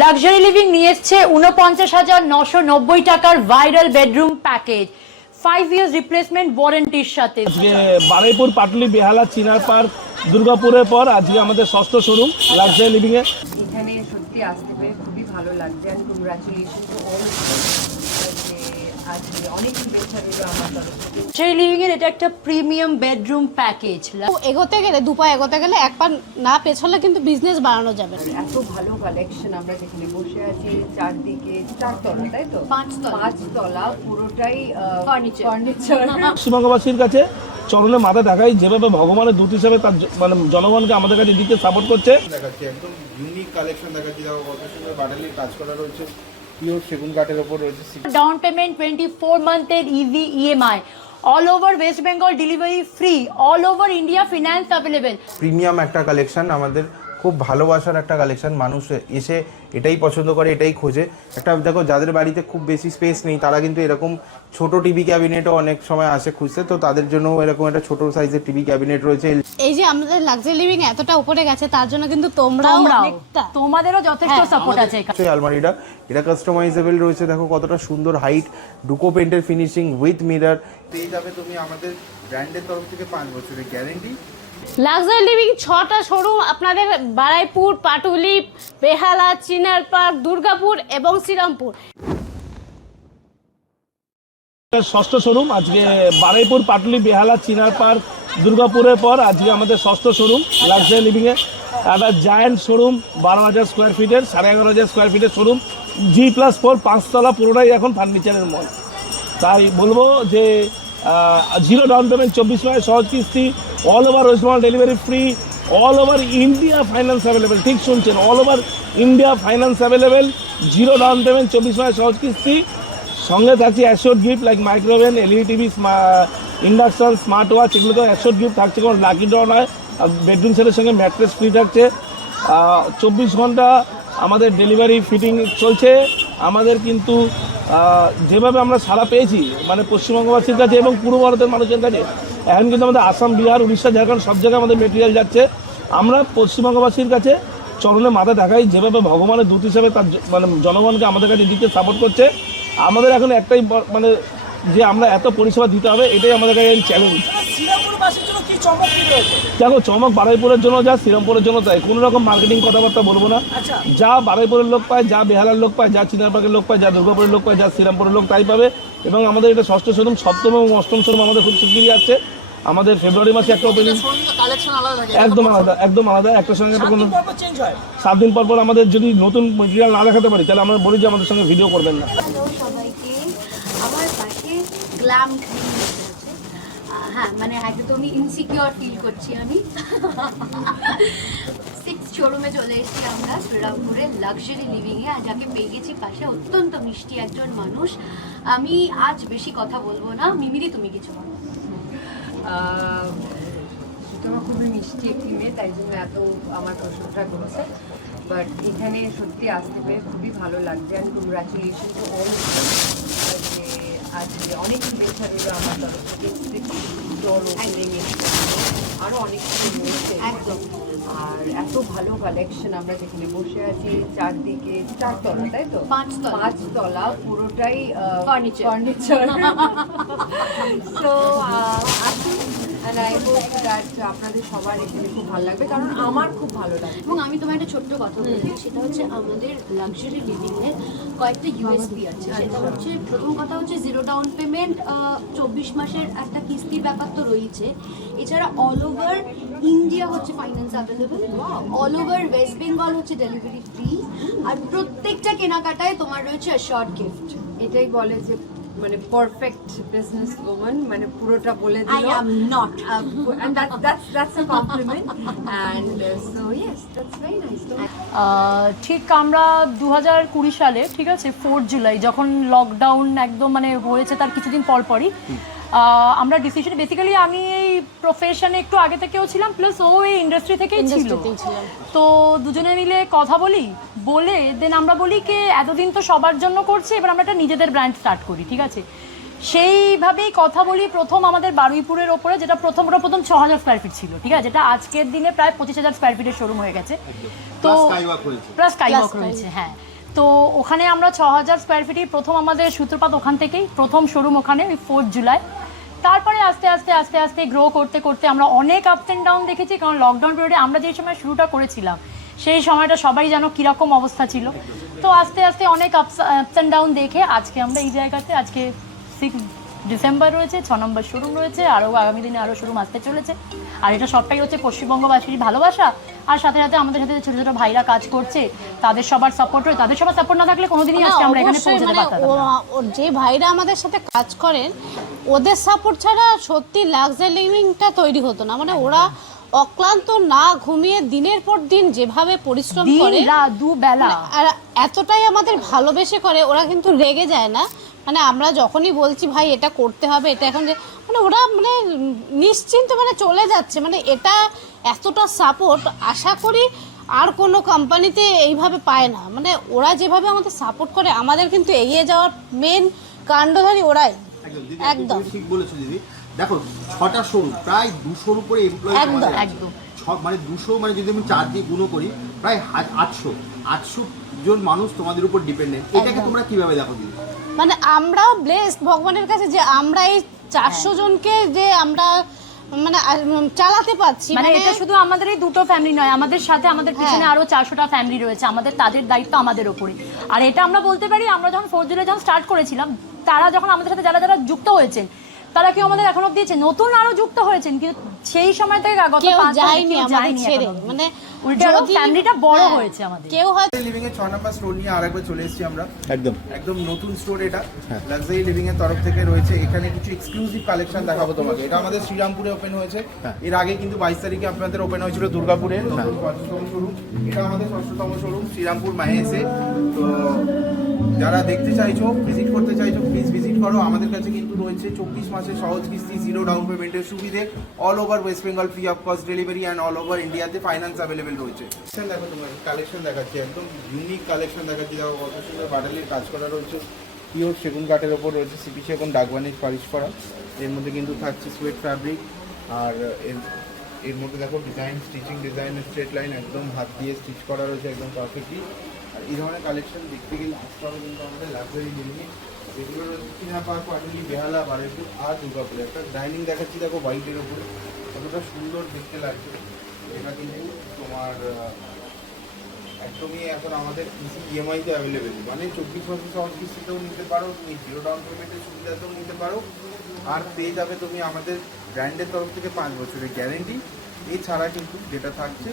Luxury living নিয়ে এসছে ৪৯,৯৯০ টাকার viral bedroom package 5 years replacement ওয়ারেন্টির সাথে। আজকে বারুইপুর পাটুলি বেহালা চিনার পার্ক দুর্গাপুরের পর আজকে আমাদের ষষ্ঠ শোরুম লাক্সারি লিভিং এ। এখানে সত্যি আসতে পেরে খুবই ভালো লাগছে অ্যান্ড কংগ্রাচুলেশন টু অল আজকে অনেক শুভেচ্ছা রইল আমার তরফ থেকে। লাক্সারি লিভিং এর এটা একটা প্রিমিয়াম বেডরুম প্যাকেজ। এগোতে গেলে দুপা এগোতে গেলে এক পা না পেছলে কিন্তু বিজনেস বাড়ানো যাবে। এত ভালো কালেকশন আমরা যেখানে বসে আছি চারদিকে চারতলা, তাই তো পাঁচতলা পুরোটাই ফার্নিচার। পশ্চিমবঙ্গবাসীর কাছে চরণে মাথা দেখাই যেভাবে ভগবানের দূত হিসাবে তার মানে জনগণকে আমাদের কাছে দিতে সাপোর্ট করছে। দেখাচ্ছি একদম ইউনিক কালেকশন দেখাচ্ছি, দেখো কত সুন্দর বাটালির কাজ করা রয়েছে, পিওর সেগুন কাঠের উপর রয়েছে। ডাউন পেমেন্ট 24 মান্থের easy EMI, all over West Bengal delivery free, all over India finance available. Premium একটা কালেকশন, আমাদের খুব ভালোবাসার একটা কালেকশন। মানুষ এসে এটাই পছন্দ করে, এটাই খোঁজে। একটা দেখো যাদের বাড়িতে খুব বেশি স্পেস নেই তারা কিন্তু এরকম ছোট টিভি ক্যাবিনেটও অনেক সময় আসে খুঁজতে, তো তাদের জন্য এরকম একটা ছোট সাইজের টিভি ক্যাবিনেট রয়েছে। এই যে আমাদের লাক্সারি লিভিং এতটা উপরে গেছে তার জন্য কিন্তু তোমাদেরও যথেষ্ট সাপোর্ট আছে। আলমারিটা এটা কাস্টমাইজেবল রয়েছে, দেখো কতটা সুন্দর হাইট, ডুকো পেন্টের ফিনিশিং উইথ মিরর পেয়ে যাবে তুমি আমাদের ব্র্যান্ডের তরফ থেকে 5 বছরের গ্যারেন্টি। লাক্সারি লিভিং 6টা শোরুম আপনাদের বারুইপুর, পাটুলি, বেহালা, চিনার পার্ক, দুর্গাপুর এবং শ্রীরামপুর। ষষ্ঠ শোরুম আজকে বারুইপুর পাটুলি বেহালা চিনার পার্ক দুর্গাপুরের পর আজকে আমাদের ষষ্ঠ শোরুম লাক্সারি লিভিং এ। একটা জায়ান্ট শোরুম 12,000 স্কোয়ার ফিটের, 11,500 স্কোয়ার ফিটের শোরুম, G+4 5তলা, পুরোটাই এখন ফার্নিচারের মল। তাই বলবো যে জিরো ডাউন পেমেন্ট, 24 মাসের সহজ কিস্তি, all over West Bengal delivery free, all over India finance available. ঠিক শুনছেন, all over India finance available, zero down payment, 24 মাসের সহজ কিস্তি। সঙ্গে থাকছে assorted gift like microwave, LED TV, induction, smart watch, এগুলো তো অ্যাশোর্ড গিফট থাকছে, কোনো লাকি ড্র নয়। আর বেডরুম সেটের সঙ্গে ম্যাট্রেস ফ্রি থাকছে। 24 ঘন্টা আমাদের ডেলিভারি ফিটিং চলছে। আমাদের কিন্তু যেভাবে আমরা সাড়া পেয়েছি মানে পশ্চিমবঙ্গবাসীর কাছে এবং পূর্ব ভারতের মানুষের কাছে, এখন কিন্তু আমাদের আসাম, বিহার, উড়িষ্যা, ঝাড়খণ্ড সব জায়গায় আমাদের মেটেরিয়াল যাচ্ছে। আমরা পশ্চিমবঙ্গবাসীর কাছে চরণে মাথা দেখাই যেভাবে ভগবানের দূত হিসাবে তার মানে জনগণকে আমাদের কাছে দিতে সাপোর্ট করছে। আমাদের এখন একটাই মানে যে আমরা এত পরিষেবা দিতে হবে, এটাই আমাদের কাছে চ্যালেঞ্জ। দেখো চমক বারুইপুরের জন্য যা, শ্রীরামপুরের জন্য তাই। কোনো রকম মার্কেটিং কথাবার্তা বলবো না। যা বারুইপুরের লোক পায়, যা বেহালার লোক পায়, যা চিনারপাড়ের লোক পায়, যা দুর্গাপুরের লোক পায়, যা শ্রীরামপুরের লোক তাই পাবে। এবং আমাদের এটা ষষ্ঠ শোরুম, সপ্তম এবং অষ্টম শোরুম আমাদের খুব শিগগিরই আসছে। আমাদের ফেব্রুয়ারি মাসে একটা ওপেনিং, একদম আলাদা একটার সঙ্গে একটা কোনো 7 দিন পর আমাদের যদি নতুন মেটেরিয়াল না দেখাতে পারি তাহলে আমরা বলি যে আমাদের সঙ্গে ভিডিও করবেন না। সবাইকে আমার পাশে গ্ল্যাম ক্রিম হচ্ছে, হ্যাঁ মানে একদমই ইনসিকিউর ফিল করছি আমি। 6 শোরুমে চলে এসেছি আমরা শ্রীরামপুরে লাক্সারি লিভিংয়ে, আর যাকে পেয়ে গেছি পাশে অত্যন্ত মিষ্টি একজন মানুষ। আমি আজ বেশি কথা বলবো না, মিমিদি তুমি কিছু বলো। তোমার খুবই মিষ্টি একটি মেয়ে, তাই জন্য এত আমার প্রশংসা করেছে। বাট এখানে সত্যি আসতে পেরে খুবই ভালো লাগছে অ্যান্ড কংগ্রাচুলেশন টু অল আজকে অনেক শুভেচ্ছা রইল আমার তরফ থেকে। আরও অনেক কিছু রয়েছে একদম। আর এত ভালো কালেকশন আমরা যেখানে বসে আছি চারদিকে চারতলা, তাই তো পাঁচতলা পুরোটাই furniture. So and I hope that আপনাদের সবার এখানে খুব ভালো লাগবে, কারণ আমার খুব ভালো লাগে। এবং আমি তোমার একটা ছোট্ট কথা বলি, সেটা হচ্ছে আমাদের লাক্সারি লিভিংয়ের কয়েকটা ইউএসপি আছে। সেটা হচ্ছে প্রথম কথা হচ্ছে জিরো ডাউন পেমেন্ট, 24 মাসের একটা কিস্তির ব্যাপার তো রয়েছে। এছাড়া অল ওভার ইন্ডিয়া হচ্ছে finance available, all over West Bengal হচ্ছে ডেলিভারি ফ্রি, আর প্রত্যেকটা কেনাকাটায় তোমার রয়েছে শর্ট গিফট। এটাই বলে যে মানে পারফেক্ট বিজনেস ওম্যান, মানে পুরোটা বলে দিল। I am not. And that's a compliment. And so yes, that's very nice. ঠিক আমরা 2020 সালে, ঠিক আছে, 4 জুলাই যখন লকডাউন একদম মানে হয়েছে তার কিছুদিন পরই আমরা ডিসিশন, বেসিক্যালি আমি এই প্রফেশনে একটু আগে থেকেও ছিলাম, প্লাস ও এই ইন্ডাস্ট্রি থেকেই ছিল। তো দুজনে মিলে কথা বলে দেন আমরা বলি কি এতদিন তো সবার জন্য করছি, এবার আমরা একটা নিজেদের ব্র্যান্ড স্টার্ট করি, ঠিক আছে। সেইভাবেই কথা বলি। প্রথম আমাদের বারুইপুরের ওপরে, যেটা প্রথম 6,000 স্কোয়ার ফিট ছিল, ঠিক আছে, যেটা আজকের দিনে প্রায় 25,000 স্কোয়ার ফিটের শোরুম হয়ে গেছে। তো প্লাস স্কাইওয়াক রয়েছে, হ্যাঁ। তো ওখানে আমরা 6,000 স্কোয়ার ফিটই প্রথম, আমাদের সূত্রপাত ওখান থেকেই, প্রথম শোরুম ওখানে 4 জুলাই। তারপরে আস্তে আস্তে আস্তে আস্তে গ্রো করতে করতে আমরা অনেক আপস অ্যান্ড ডাউন দেখেছি, কারণ লকডাউন পিরিয়ডে আমরা যে সময় শুরুটা করেছিলাম সেই সময়টা সবাই জানো কীরকম অবস্থা ছিল। তো আস্তে আস্তে অনেক আপস অ্যান্ড ডাউন দেখে আজকে আমরা এই জায়গাতে, আজকে 6 ডিসেম্বর রয়েছে, 6 নম্বর শোরুম রয়েছে, আরও আগামী দিনে আরও শোরুম আসতে চলেছে। আর এটা সবটাই হচ্ছে পশ্চিমবঙ্গবাসীর ভালোবাসা, আর সাথে সাথে আমাদের সাথে ছোটো ছোটো ভাইরা কাজ করছে, তাদের সবার সাপোর্ট রয়েছে। তাদের সবার সাপোর্ট না থাকলে কোনোদিনই আজকে আমরা এখানে পৌঁছাতে পারতাম না। যে ভাইরা আমাদের সাথে কাজ করেন, ওদের সাপোর্ট ছাড়া সত্যি লাক্সারি লিভিংটা তৈরি হতো না। মানে ওরা অক্লান্ত না ঘুমিয়ে দিনের পর দিন যেভাবে পরিশ্রম করে, দুবেলা, আর এতটাই আমাদের ভালোবেসে করে, ওরা কিন্তু রেগে যায় না। মানে আমরা যখনই বলছি ভাই এটা করতে হবে, এটা এখন যে, মানে ওরা মানে নিশ্চিন্ত মানে চলে যাচ্ছে। মানে এটা এতটা সাপোর্ট আশা করি আর কোনো কোম্পানিতে এইভাবে পায় না। মানে ওরা যেভাবে আমাদের সাপোর্ট করে, আমাদের কিন্তু এগিয়ে যাওয়ার মেন কাণ্ডধারী ওরাই। একদম ঠিক বলেছো দিদি। দেখো 6টা শোরুম, প্রায় 200-র উপরে এমপ্লয়ি, একদম মানে 200, মানে যদি আমি 4 দিয়ে গুণ করি প্রায় 800 জন মানুষ তোমাদের উপর ডিপেন্ডেন্ট। এটাকে তোমরা কিভাবে দেখো দিদি? মানে আমরাও ব্লেসড ভগবানের কাছে যে আমরা এই 400 জনকে যে আমরা মানে চালাতে পারছি। মানে এটা শুধু আমাদের এই দুটো ফ্যামিলি নয়, আমাদের সাথে আমাদের পিছনে আরো 400টা ফ্যামিলি রয়েছে, আমাদের তাদের দায়িত্ব আমাদের ওপরে। আর এটা আমরা বলতে পারি, আমরা যখন 4 জুলাই যখন স্টার্ট করেছিলাম, তারা যখন আমাদের সাথে যারা যারা যুক্ত হয়েছেন, তারা কেউ আমাদের এখন অব্দি দিয়েছে, নতুন আরো যুক্ত হয়েছেন, কিন্তু সেই সময় থেকে গত 5 বছর যায়নি আমাদের ছেড়ে। মানে উল্টে ফ্যামিলিটা বড় হয়েছে আমাদের। কেউ হয়তো লিভিং এর 6 নম্বর স্টোর নিয়ে আরেকবার চলে এসেছি আমরা। একদম একদম নতুন স্টোর এটা, লাক্সারি লিভিং এর তরফ থেকে রয়েছে। এখানে কিছু এক্সক্লুসিভ কালেকশন দেখাবো তোমাকে। এটা আমাদের শ্রীরামপুরে ওপেন হয়েছে। এর আগে কিন্তু 22 তারিখে আপনাদের ওপেন হয়েছিল দুর্গাপুরে নতুন 5তম শোরুম। এটা আমাদের 6তম শোরুম শ্রীরামপুর মাহেসে। তো যারা দেখতে চাইছো, ভিজিট করতে চাইছো, প্লিজ ভিজিট করো। আমাদের কাছে কিন্তু রয়েছে 24 মাসের সহজ কিস্তি, 0 ডাউন পেমেন্টের সুবিধে, all over West Bengal free of cost delivery and all over ইন্ডিয়াতে ফাইন্যান্স অ্যাভেলেবেল রয়েছে। দেখো তোমার কালেকশন দেখাচ্ছি, একদম ইউনিক কালেকশন দেখাচ্ছি। দেখো কত সুন্দর বাটালির কাজ করা রয়েছে, পিওর সেগুন কাঠের ওপর রয়েছে সিপি সেগুন ডাকবানিজ পালিশ করা। এর মধ্যে কিন্তু থাকছে সুয়েট ফ্যাব্রিক, আর এর মধ্যে দেখো design, stitching design, straight line একদম হাত দিয়ে স্টিচ করা রয়েছে একদম পারফেক্টলি। আর এই ধরনের কালেকশন দেখতে গেলে আসতে হবে কিন্তু আমাদের লাক্সারি লিভিংয়ে, যেগুলো রয়েছে চিনাপাড়, পাটুলি, বেহালা, বারুইপুর আর দুর্গাপুরে। একটা ডাইনিং দেখাচ্ছি দেখো হোয়াইটের ওপরে, কতটা সুন্দর দেখতে লাগছে। এটা কিন্তু তোমার একদমই এখন আমাদের পিসি ইএমআইতে অ্যাভেলেবেল, মানে 24 মাসের সহজ কিস্তিতেও নিতে পারো, তুমি 0 ডাউন পেমেন্টের সুবিধাতেও নিতে পারো। আর পেয়ে যাবে তুমি আমাদের ব্র্যান্ডের তরফ থেকে 5 বছরের গ্যারেন্টি। এছাড়া কিন্তু যেটা থাকছে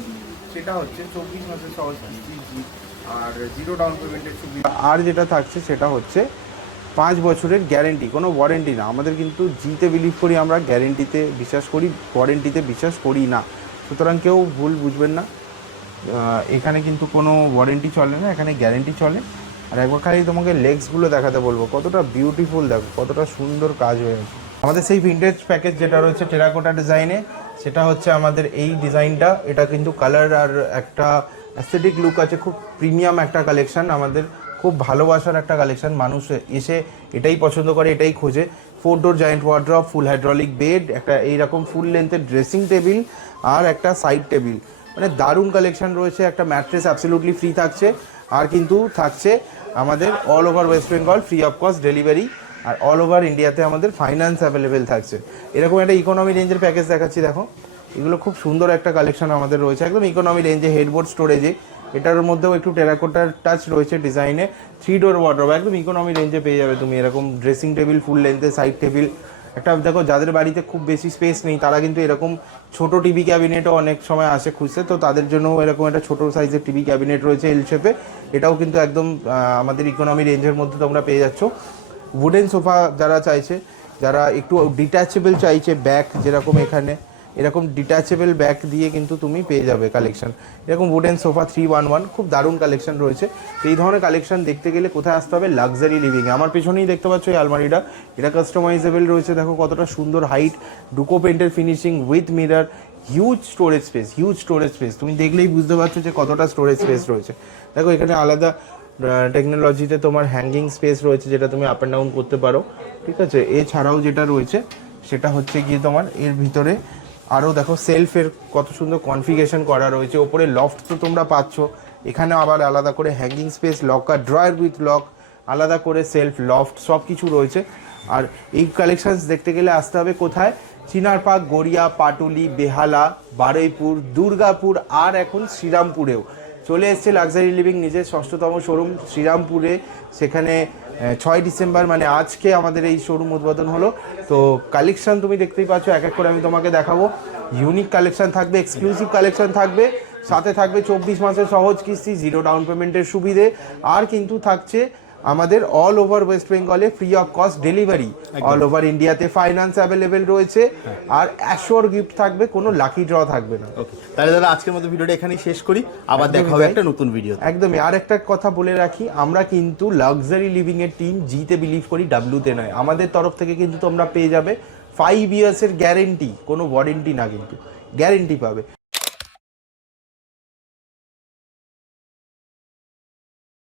সেটা হচ্ছে 24 মাসের সহজ কিস্তি আর 0 ডাউন পেমেন্টের সুবিধা। আর যেটা থাকছে সেটা হচ্ছে 5 বছরের গ্যারেন্টি, কোনো ওয়ারেন্টি না। আমাদের কিন্তু জিতে বিলিভ করি আমরা, গ্যারেন্টিতে বিশ্বাস করি, ওয়ারেন্টিতে বিশ্বাস করি না। সুতরাং কেউ ভুল বুঝবেন না, এখানে কিন্তু কোনো ওয়ারেন্টি চলে না, এখানে গ্যারেন্টি চলে। আর একবার খালি তোমাকে লেগসগুলো দেখাতে বলবো, কতটা বিউটিফুল, দেখো কতটা সুন্দর কাজ হয়ে গেছে। আমাদের সেই ভিন্টেজ প্যাকেজ যেটা রয়েছে টেরাকোটা ডিজাইনে, সেটা হচ্ছে আমাদের এই ডিজাইনটা। এটা কিন্তু কালার আর একটা অ্যাস্থেটিক লুক আছে, খুব প্রিমিয়াম একটা কালেকশন, আমাদের খুব ভালোবাসার একটা কালেকশন। মানুষ এসে এটাই পছন্দ করে, এটাই খোঁজে। 4 door joint wardrobe, full hydraulic bed, একটা এইরকম ফুল লেন্থের ড্রেসিং টেবিল আর একটা সাইড টেবিল, মানে দারুণ কালেকশন রয়েছে। একটা ম্যাট্রেস অ্যাবসলিউটলি ফ্রি থাকছে, আর কিন্তু থাকছে আমাদের all over West Bengal free of cost delivery, আর অল ওভার ইন্ডিয়াতে আমাদের ফাইন্যান্স অ্যাভেলেবেল থাকছে। এরকম একটা ইকোনমি রেঞ্জের প্যাকেজ দেখাচ্ছি, দেখো এগুলো খুব সুন্দর একটা কালেকশন আমাদের রয়েছে, একদম ইকোনমি রেঞ্জে, হেডবোর্ড স্টোরেজে। এটার মধ্যেও একটু টেরাকোটার টাচ রয়েছে ডিজাইনে, 3 ডোর ওয়ার্ডরোব, একদম ইকোনমি রেঞ্জে পেয়ে যাবে তুমি। এরকম ড্রেসিং টেবিল, ফুল লেন্থে সাইড টেবিল। একটা দেখো, যাদের বাড়িতে খুব বেশি স্পেস নেই তারা কিন্তু এরকম ছোট টিভি ক্যাবিনেটও অনেক সময় আসে খুঁজছে, তো তাদের জন্য এরকম একটা ছোট সাইজের টিভি ক্যাবিনেট রয়েছে এল শেপে। এটাও কিন্তু একদম আমাদের ইকোনমি রেঞ্জের মধ্যে তোমরা পেয়ে যাচ্ছ। উডেন সোফা যারা চাইছে, যারা একটু ডিট্যাচেবল চাইছে, ব্যাক যেরকম এখানে এরকম ডিট্যাচেবল ব্যাক দিয়ে কিন্তু তুমি পেয়ে যাবে কালেকশন। এরকম উডেন সোফা 311, খুব দারুণ কালেকশন রয়েছে। তো এই ধরনের কালেকশন দেখতে গেলে কোথায় আসতে হবে? লাক্সারি লিভিংয়ে। আমার পেছনেই দেখতে পাচ্ছ এই আলমারিটা, এটা কাস্টমাইজেবল রয়েছে, দেখো কতটা সুন্দর হাইট, ডুকো পেন্টের finishing with mirror, huge storage space, huge storage space. তুমি দেখলেই বুঝতে পারছো যে কতটা স্টোরেজ স্পেস রয়েছে। দেখো এখানে আলাদা টেকনোলজিতে তোমার হ্যাঙ্গিং স্পেস রয়েছে যেটা তুমি আপ অ্যান্ড ডাউন করতে পারো, ঠিক আছে। এছাড়াও যেটা রয়েছে সেটা হচ্ছে গিয়ে তোমার এর ভিতরে আরও দেখো সেলফের কত সুন্দর কনফিগারেশন করা রয়েছে। ওপরে লফট তো তোমরা পাচ্ছ, এখানে আবার আলাদা করে hanging space, locker, drawer with lock, আলাদা করে সেলফ, লফট সব কিছু রয়েছে। আর এই কালেকশনস দেখতে গেলে আসতে হবে কোথায়? চিনার পার্ক, গড়িয়া, পাটুলি, বেহালা, বারুইপুর, দুর্গাপুর আর এখন শ্রীরামপুরেও চলে এসছে লাক্সারি লিভিং নিজের 6তম শোরুম শ্রীরামপুরে। সেখানে 6 ডিসেম্বর মানে আজকে আমাদের এই শোরুম উদ্বোধন হলো। তো কালেকশন তুমি দেখতেই পাচ্ছ, এক এক করে আমি তোমাকে দেখাবো। ইউনিক কালেকশন থাকবে, এক্সক্লুসিভ কালেকশন থাকবে, সাথে থাকবে 24 মাসের সহজ কিস্তি, 0 ডাউন পেমেন্টের সুবিধে, আর কিন্তু থাকছে আমাদের অল ওভার ওয়েস্ট বেঙ্গলে free of cost delivery, all over ইন্ডিয়াতে ফাইন্যান্স অ্যাভেলেবেল রয়েছে, আর অ্যাশোর গিফট থাকবে, কোনো লাকি ড্র থাকবে না। ওকে, তাহলে দাদা আজকের মতো ভিডিওটা এখানেই শেষ করি, আবার দেখা হবে একটা নতুন ভিডিও। একদমই। আর একটা কথা বলে রাখি, আমরা কিন্তু লাক্সারি লিভিং এর টিম জিতে বিলিভ করি, ডাব্লিউতে নয়। আমাদের তরফ থেকে কিন্তু তোমরা পেয়ে যাবে 5 ইয়ার্সের গ্যারেন্টি, কোনো ওয়ারেন্টি না, কিন্তু গ্যারেন্টি পাবে।